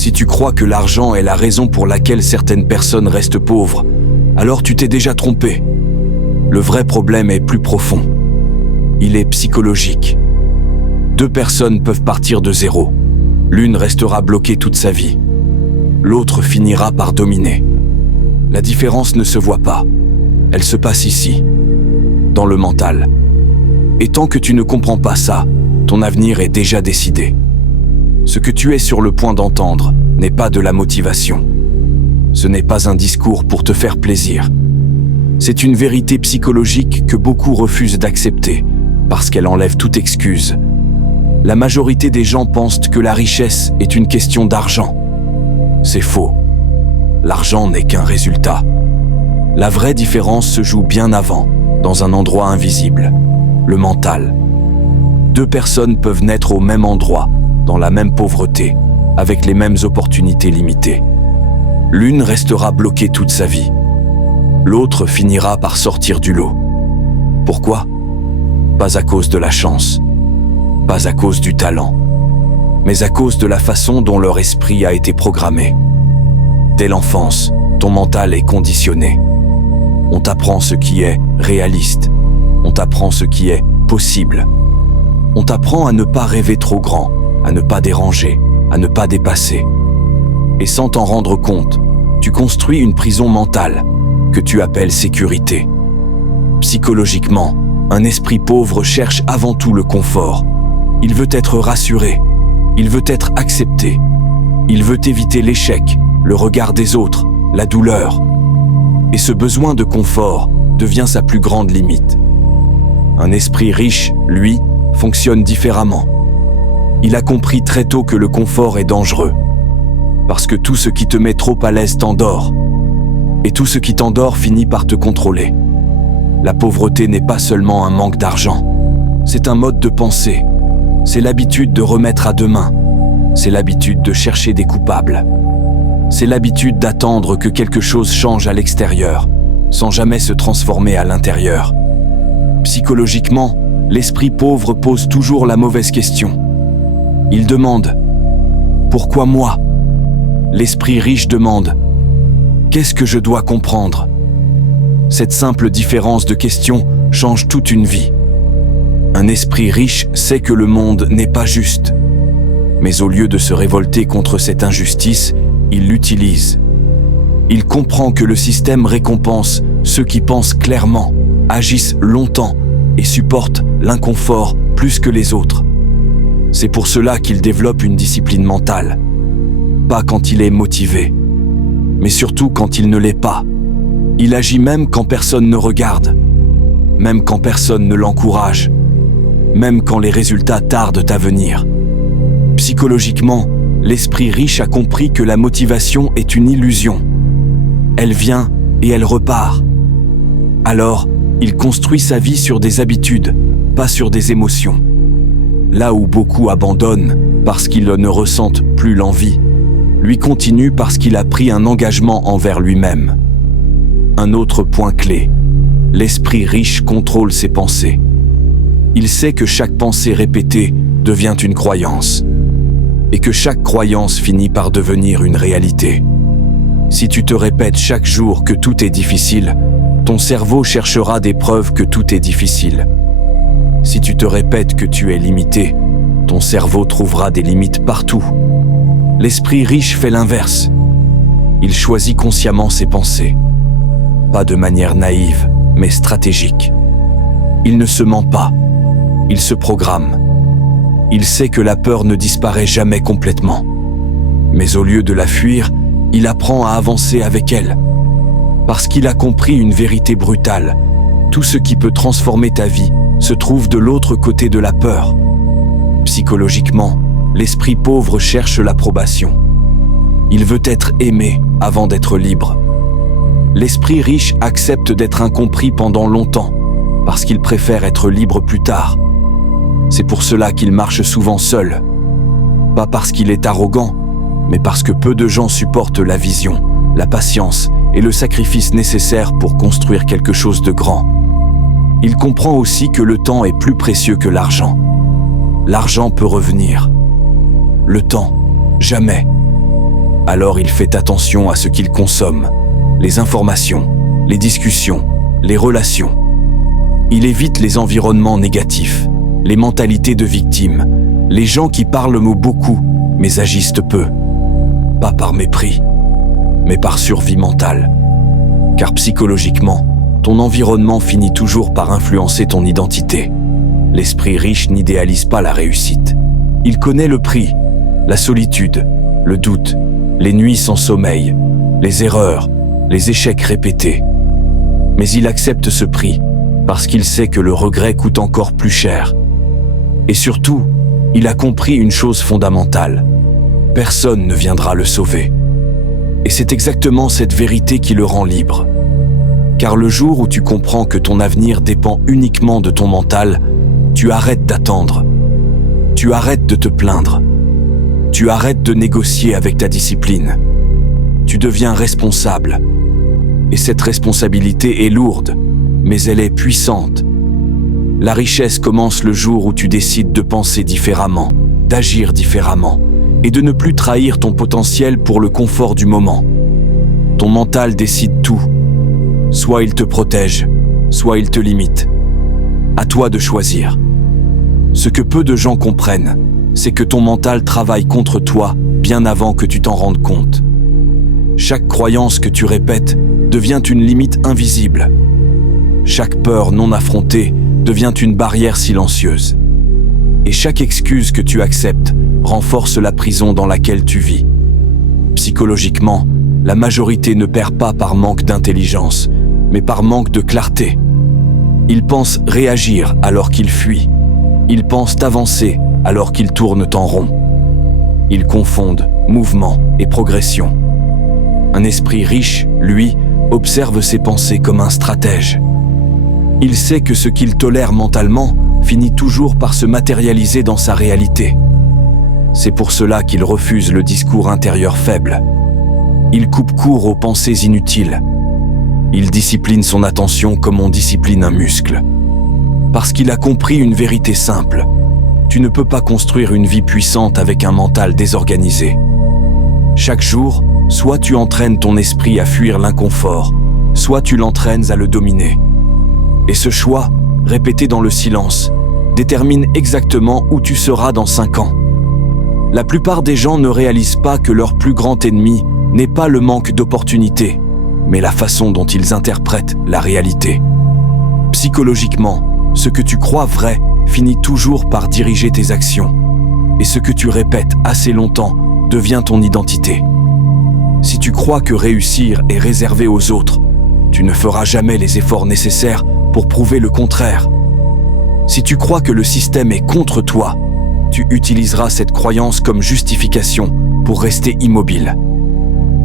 Si tu crois que l'argent est la raison pour laquelle certaines personnes restent pauvres, alors tu t'es déjà trompé. Le vrai problème est plus profond. Il est psychologique. 2 personnes peuvent partir de zéro. L'une restera bloquée toute sa vie. L'autre finira par dominer. La différence ne se voit pas. Elle se passe ici, dans le mental. Et tant que tu ne comprends pas ça, ton avenir est déjà décidé. Ce que tu es sur le point d'entendre n'est pas de la motivation. Ce n'est pas un discours pour te faire plaisir. C'est une vérité psychologique que beaucoup refusent d'accepter parce qu'elle enlève toute excuse. La majorité des gens pensent que la richesse est une question d'argent. C'est faux. L'argent n'est qu'un résultat. La vraie différence se joue bien avant, dans un endroit invisible, le mental. 2 personnes peuvent naître au même endroit, dans la même pauvreté, avec les mêmes opportunités limitées. L'une restera bloquée toute sa vie. L'autre finira par sortir du lot. Pourquoi ? Pas à cause de la chance, pas à cause du talent, mais à cause de la façon dont leur esprit a été programmé. Dès l'enfance, ton mental est conditionné. On t'apprend ce qui est réaliste, on t'apprend ce qui est possible. On t'apprend à ne pas rêver trop grand, à ne pas déranger, à ne pas dépasser. Et sans t'en rendre compte, tu construis une prison mentale que tu appelles sécurité. Psychologiquement, un esprit pauvre cherche avant tout le confort. Il veut être rassuré, il veut être accepté, il veut éviter l'échec, le regard des autres, la douleur. Et ce besoin de confort devient sa plus grande limite. Un esprit riche, lui, fonctionne différemment. Il a compris très tôt que le confort est dangereux, parce que tout ce qui te met trop à l'aise t'endort, et tout ce qui t'endort finit par te contrôler. La pauvreté n'est pas seulement un manque d'argent, c'est un mode de pensée, c'est l'habitude de remettre à demain, c'est l'habitude de chercher des coupables, c'est l'habitude d'attendre que quelque chose change à l'extérieur, sans jamais se transformer à l'intérieur. Psychologiquement, l'esprit pauvre pose toujours la mauvaise question. Il demande « Pourquoi moi ?» L'esprit riche demande « Qu'est-ce que je dois comprendre ?» Cette simple différence de question change toute une vie. Un esprit riche sait que le monde n'est pas juste. Mais au lieu de se révolter contre cette injustice, il l'utilise. Il comprend que le système récompense ceux qui pensent clairement, agissent longtemps et supportent l'inconfort plus que les autres. C'est pour cela qu'il développe une discipline mentale. Pas quand il est motivé, mais surtout quand il ne l'est pas. Il agit même quand personne ne regarde, même quand personne ne l'encourage, même quand les résultats tardent à venir. Psychologiquement, l'esprit riche a compris que la motivation est une illusion. Elle vient et elle repart. Alors, il construit sa vie sur des habitudes, pas sur des émotions. Là où beaucoup abandonnent parce qu'ils ne ressentent plus l'envie, lui continue parce qu'il a pris un engagement envers lui-même. Un autre point clé, l'esprit riche contrôle ses pensées. Il sait que chaque pensée répétée devient une croyance, et que chaque croyance finit par devenir une réalité. Si tu te répètes chaque jour que tout est difficile, ton cerveau cherchera des preuves que tout est difficile. Si tu te répètes que tu es limité, ton cerveau trouvera des limites partout. L'esprit riche fait l'inverse. Il choisit consciemment ses pensées. Pas de manière naïve, mais stratégique. Il ne se ment pas. Il se programme. Il sait que la peur ne disparaît jamais complètement. Mais au lieu de la fuir, il apprend à avancer avec elle. Parce qu'il a compris une vérité brutale. Tout ce qui peut transformer ta vie se trouve de l'autre côté de la peur. Psychologiquement, l'esprit pauvre cherche l'approbation. Il veut être aimé avant d'être libre. L'esprit riche accepte d'être incompris pendant longtemps, parce qu'il préfère être libre plus tard. C'est pour cela qu'il marche souvent seul. Pas parce qu'il est arrogant, mais parce que peu de gens supportent la vision, la patience et le sacrifice nécessaires pour construire quelque chose de grand. Il comprend aussi que le temps est plus précieux que l'argent. L'argent peut revenir. Le temps, jamais. Alors il fait attention à ce qu'il consomme, les informations, les discussions, les relations. Il évite les environnements négatifs, les mentalités de victimes, les gens qui parlent mot beaucoup mais agissent peu. Pas par mépris, mais par survie mentale. Car psychologiquement, ton environnement finit toujours par influencer ton identité. L'esprit riche n'idéalise pas la réussite. Il connaît le prix, la solitude, le doute, les nuits sans sommeil, les erreurs, les échecs répétés. Mais il accepte ce prix parce qu'il sait que le regret coûte encore plus cher. Et surtout, il a compris une chose fondamentale. Personne ne viendra le sauver. Et c'est exactement cette vérité qui le rend libre. Car le jour où tu comprends que ton avenir dépend uniquement de ton mental, tu arrêtes d'attendre. Tu arrêtes de te plaindre. Tu arrêtes de négocier avec ta discipline. Tu deviens responsable. Et cette responsabilité est lourde, mais elle est puissante. La richesse commence le jour où tu décides de penser différemment, d'agir différemment, et de ne plus trahir ton potentiel pour le confort du moment. Ton mental décide tout. Soit il te protège, soit il te limite. À toi de choisir. Ce que peu de gens comprennent, c'est que ton mental travaille contre toi bien avant que tu t'en rendes compte. Chaque croyance que tu répètes devient une limite invisible. Chaque peur non affrontée devient une barrière silencieuse. Et chaque excuse que tu acceptes renforce la prison dans laquelle tu vis. Psychologiquement, la majorité ne perd pas par manque d'intelligence, mais par manque de clarté. Ils pensent réagir alors qu'ils fuient. Ils pensent avancer alors qu'ils tournent en rond. Ils confondent mouvement et progression. Un esprit riche, lui, observe ses pensées comme un stratège. Il sait que ce qu'il tolère mentalement finit toujours par se matérialiser dans sa réalité. C'est pour cela qu'il refuse le discours intérieur faible. Il coupe court aux pensées inutiles. Il discipline son attention comme on discipline un muscle. Parce qu'il a compris une vérité simple. Tu ne peux pas construire une vie puissante avec un mental désorganisé. Chaque jour, soit tu entraînes ton esprit à fuir l'inconfort, soit tu l'entraînes à le dominer. Et ce choix, répété dans le silence, détermine exactement où tu seras dans 5 ans. La plupart des gens ne réalisent pas que leur plus grand ennemi n'est pas le manque d'opportunités, mais la façon dont ils interprètent la réalité. Psychologiquement, ce que tu crois vrai finit toujours par diriger tes actions. Et ce que tu répètes assez longtemps devient ton identité. Si tu crois que réussir est réservé aux autres, tu ne feras jamais les efforts nécessaires pour prouver le contraire. Si tu crois que le système est contre toi, tu utiliseras cette croyance comme justification pour rester immobile.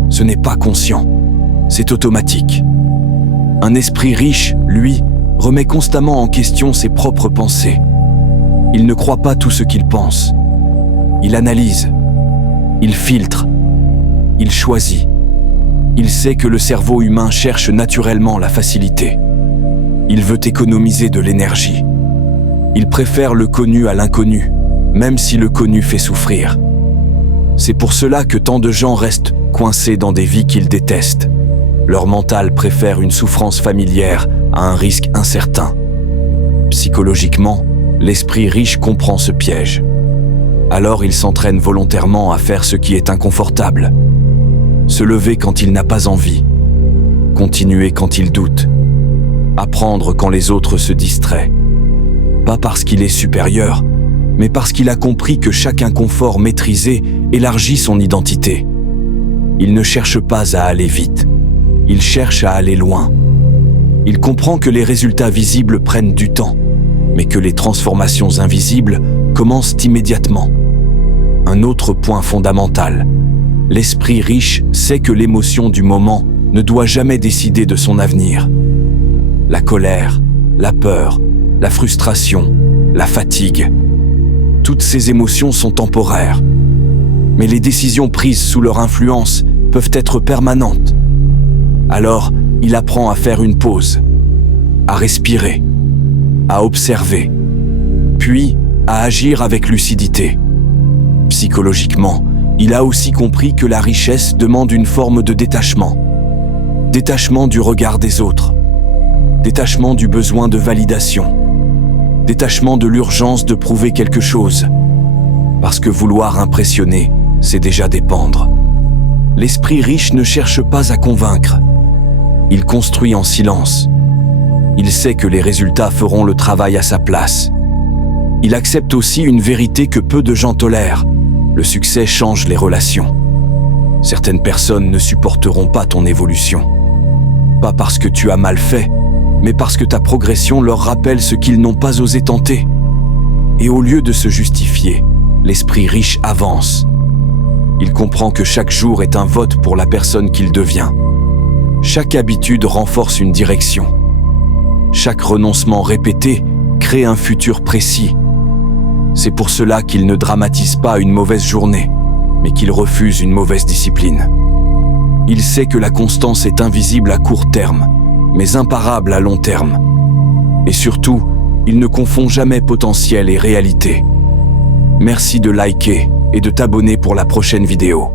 Ce n'est pas conscient, c'est automatique. Un esprit riche, lui, remet constamment en question ses propres pensées. Il ne croit pas tout ce qu'il pense. Il analyse, il filtre, il choisit. Il sait que le cerveau humain cherche naturellement la facilité. Il veut économiser de l'énergie. Il préfère le connu à l'inconnu, même si le connu fait souffrir. C'est pour cela que tant de gens restent coincés dans des vies qu'ils détestent. Leur mental préfère une souffrance familière à un risque incertain. Psychologiquement, l'esprit riche comprend ce piège. Alors il s'entraîne volontairement à faire ce qui est inconfortable. Se lever quand il n'a pas envie. Continuer quand il doute. Apprendre quand les autres se distraient. Pas parce qu'il est supérieur, mais parce qu'il a compris que chaque inconfort maîtrisé élargit son identité. Il ne cherche pas à aller vite. Il cherche à aller loin. Il comprend que les résultats visibles prennent du temps, mais que les transformations invisibles commencent immédiatement. Un autre point fondamental. L'esprit riche sait que l'émotion du moment ne doit jamais décider de son avenir. La colère, la peur, la frustration, la fatigue. Toutes ces émotions sont temporaires. Mais les décisions prises sous leur influence peuvent être permanentes. Alors, il apprend à faire une pause, à respirer, à observer, puis à agir avec lucidité. Psychologiquement, Il a aussi compris que la richesse demande une forme de détachement. Détachement du regard des autres. Détachement du besoin de validation. Détachement de l'urgence de prouver quelque chose. Parce que vouloir impressionner, c'est déjà dépendre. L'esprit riche ne cherche pas à convaincre. Il construit en silence. Il sait que les résultats feront le travail à sa place. Il accepte aussi une vérité que peu de gens tolèrent. Le succès change les relations. Certaines personnes ne supporteront pas ton évolution. Pas parce que tu as mal fait, mais parce que ta progression leur rappelle ce qu'ils n'ont pas osé tenter. Et au lieu de se justifier, l'esprit riche avance. Il comprend que chaque jour est un vote pour la personne qu'il devient. Chaque habitude renforce une direction. Chaque renoncement répété crée un futur précis. C'est pour cela qu'il ne dramatise pas une mauvaise journée, mais qu'il refuse une mauvaise discipline. Il sait que la constance est invisible à court terme, mais imparable à long terme. Et surtout, il ne confond jamais potentiel et réalité. Merci de liker et de t'abonner pour la prochaine vidéo.